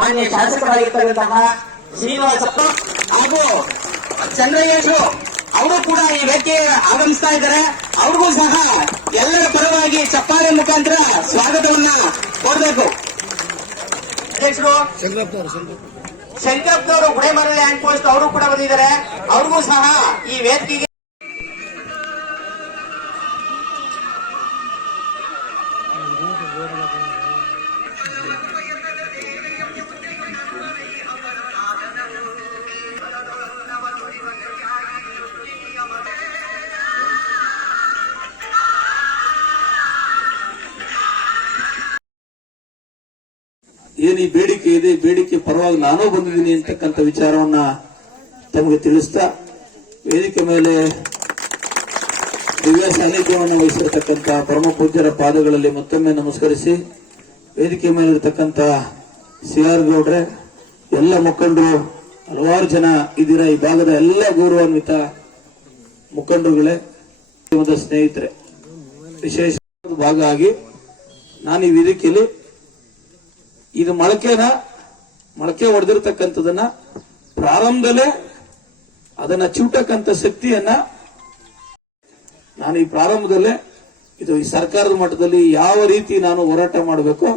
ಮಾನ್ಯ ಶಾಸಕರಾಗಿರ್ತಕ್ಕಂತಹ ಶ್ರೀನಿವಾಸಪ್ಪ ಹಾಗೂ ಚಂದ್ರಯ್ಯರು ಅವರು ಕೂಡ ಈ ವೇದಿಕೆ ಆಗಮಿಸ್ತಾ ಇದ್ದಾರೆ. ಅವ್ರಿಗೂ ಸಹ ಎಲ್ಲರ ಪರವಾಗಿ ಚಪ್ಪಾಳೆ ಮುಖಾಂತರ ಸ್ವಾಗತವನ್ನ ಕೊಡಬೇಕು. ಅಧ್ಯಕ್ಷರು ಶಂಕರಪ್ಪನವರು ಗುಡೇಮರಳಿ ಹ್ಯಾಂಡ್ ಪೋಸ್ಟ್ ಅವರು ಕೂಡ ಬಂದಿದ್ದಾರೆ. ಅವ್ರಿಗೂ ಸಹ ಈ ವೇದಿಕೆಗೆ ಏನು ಈ ಬೇಡಿಕೆ ಇದೆ, ಬೇಡಿಕೆ ಪರವಾಗಿ ನಾನೂ ಬಂದಿದ್ದೀನಿ ಅಂತಕ್ಕಂಥ ವಿಚಾರವನ್ನ ತಮಗೆ ತಿಳಿಸ್ತಾ, ವೇದಿಕೆ ಮೇಲೆ ದಿವ್ಯ ಸಾನ್ನಿಧ್ಯವನ್ನು ವಹಿಸಿರತಕ್ಕಂಥ ಪರಮ ಪೂಜ್ಯರ ಪಾದಗಳಲ್ಲಿ ಮತ್ತೊಮ್ಮೆ ನಮಸ್ಕರಿಸಿ, ವೇದಿಕೆ ಮೇಲಿರತಕ್ಕಂಥ ಸಿಆರ್ ಗೌಡ್ರೆ, ಎಲ್ಲ ಮುಖಂಡರು, ಹಲವಾರು ಜನ ಇದ್ದೀರಾ, ಈ ಭಾಗದ ಎಲ್ಲ ಗೌರವಾನ್ವಿತ ಮುಖಂಡರುಗಳೇ, ಸ್ನೇಹಿತರೆ, ವಿಶೇಷ ಭಾಗ ಆಗಿ ನಾನು ಈ ವೇದಿಕೆಯಲ್ಲಿ ಇದು ಮೊಳಕೆ ಹೊಡೆದಿರ್ತಕ್ಕಂಥದನ್ನ ಪ್ರಾರಂಭದಲ್ಲೇ ಅದನ್ನ ಚಿವುಟಕ್ಕಂತ ಶಕ್ತಿಯನ್ನ ನಾನು ಈ ಪ್ರಾರಂಭದಲ್ಲೇ ಇದು ಈ ಸರ್ಕಾರದ ಮಟ್ಟದಲ್ಲಿ ಯಾವ ರೀತಿ ನಾನು ಹೋರಾಟ ಮಾಡಬೇಕೋ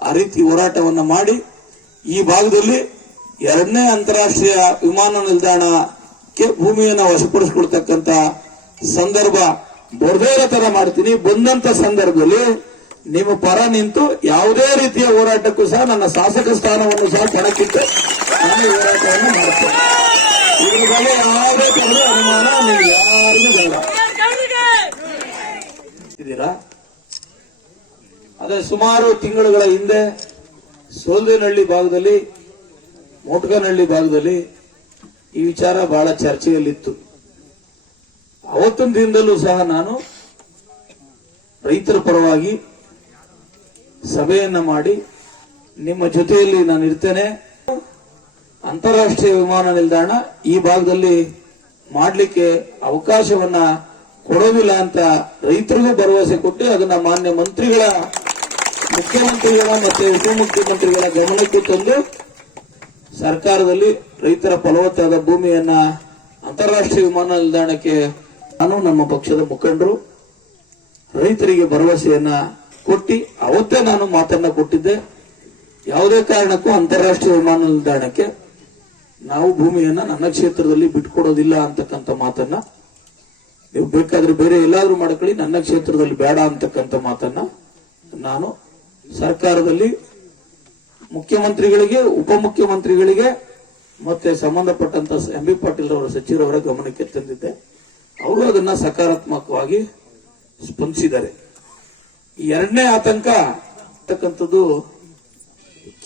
ಆ ರೀತಿ ಹೋರಾಟವನ್ನ ಮಾಡಿ ಈ ಭಾಗದಲ್ಲಿ 2ನೇ ಅಂತಾರಾಷ್ಟ್ರೀಯ ವಿಮಾನ ನಿಲ್ದಾಣಕ್ಕೆ ಭೂಮಿಯನ್ನು ವಶಪಡಿಸಿಕೊಳ್ತಕ್ಕಂತ ಸಂದರ್ಭ ಬರದೇ ಇರೋ ತರ ಮಾಡ್ತೀನಿ. ಬಂದಂತ ಸಂದರ್ಭದಲ್ಲಿ ನಿಮ್ಮ ಪರ ನಿಂತು ಯಾವುದೇ ರೀತಿಯ ಹೋರಾಟಕ್ಕೂ ಸಹ ನನ್ನ ಶಾಸಕ ಸ್ಥಾನವನ್ನು ಸಹ ಪಣಕ್ಕಿಟ್ಟು ನಾನು ಹೋರಾಟವನ್ನು ಮಾಡ್ತೇನೆ. ಇದ್ರ ಬಗ್ಗೆ ಯಾವುದೇ ತರದ ಅನುಮಾನ ನೀವು ಯಾರಿಗೂ ಬೇಡ. ಇದ್ದೀರಾ? ಅದೇ ಸುಮಾರು ತಿಂಗಳುಗಳ ಹಿಂದೆ ಸೋಲ್ದೇನಹಳ್ಳಿ ಭಾಗದಲ್ಲಿ, ಮೋಟ್ಗನಹಳ್ಳಿ ಭಾಗದಲ್ಲಿ ಈ ವಿಚಾರ ಬಹಳ ಚರ್ಚೆಯಲ್ಲಿತ್ತು. ಅವತ್ತಿನ ದಿನದಲ್ಲೂ ಸಹ ನಾನು ರೈತರ ಪರವಾಗಿ ಸಭೆಯನ್ನ ಮಾಡಿ ನಿಮ್ಮ ಜೊತೆಯಲ್ಲಿ ನಾನು ಇರ್ತೇನೆ. ಅಂತಾರಾಷ್ಟ್ರೀಯ ವಿಮಾನ ನಿಲ್ದಾಣ ಈ ಭಾಗದಲ್ಲಿ ಮಾಡಲಿಕ್ಕೆ ಅವಕಾಶವನ್ನ ಕೊಡೋದಿಲ್ಲ ಅಂತ ರೈತರಿಗೂ ಭರವಸೆ ಕೊಟ್ಟು ಅದನ್ನ ಮಾನ್ಯ ಮಂತ್ರಿಗಳ, ಮುಖ್ಯಮಂತ್ರಿಗಳ ಮತ್ತೆ ಉಪಮುಖ್ಯಮಂತ್ರಿಗಳ ಗಮನಕ್ಕೆ ತಂದು ಸರ್ಕಾರದಲ್ಲಿ ರೈತರ ಫಲವತ್ತಾದ ಭೂಮಿಯನ್ನ ಅಂತಾರಾಷ್ಟ್ರೀಯ ವಿಮಾನ ನಿಲ್ದಾಣಕ್ಕೆ ನಾನು ನಮ್ಮ ಪಕ್ಷದ ಮುಖಂಡರು ರೈತರಿಗೆ ಭರವಸೆಯನ್ನ ಕೊಟ್ಟಿ ಅವತ್ತೇ ನಾನು ಮಾತನ್ನ ಕೊಟ್ಟಿದ್ದೆ. ಯಾವುದೇ ಕಾರಣಕ್ಕೂ ಅಂತಾರಾಷ್ಟ್ರೀಯ ವಿಮಾನ ನಿಲ್ದಾಣಕ್ಕೆ ನಾವು ಭೂಮಿಯನ್ನ ನನ್ನ ಕ್ಷೇತ್ರದಲ್ಲಿ ಬಿಟ್ಕೊಡೋದಿಲ್ಲ ಅಂತಕ್ಕಂಥ ಮಾತನ್ನ, ನೀವು ಬೇಕಾದ್ರೆ ಬೇರೆ ಎಲ್ಲಾದ್ರೂ ಮಾಡ್ಕೊಳ್ಳಿ, ನನ್ನ ಕ್ಷೇತ್ರದಲ್ಲಿ ಬೇಡ ಅಂತಕ್ಕಂಥ ಮಾತನ್ನ ನಾನು ಸರ್ಕಾರದಲ್ಲಿ ಮುಖ್ಯಮಂತ್ರಿಗಳಿಗೆ, ಉಪಮುಖ್ಯಮಂತ್ರಿಗಳಿಗೆ ಮತ್ತೆ ಸಂಬಂಧಪಟ್ಟಂತ ಎಂ.ಬಿ. ಪಾಟೀಲ್ ಅವರ ಸಚಿವರವರ ಗಮನಕ್ಕೆ ತಂದಿದ್ದೆ. ಅವರು ಅದನ್ನ ಸಕಾರಾತ್ಮಕವಾಗಿ ಸ್ಪಂದಿಸಿದ್ದಾರೆ. ಈ 2ನೇ ಆತಂಕ ಅಂತಕ್ಕಂಥದ್ದು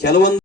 ಕೆಲವೊಂದು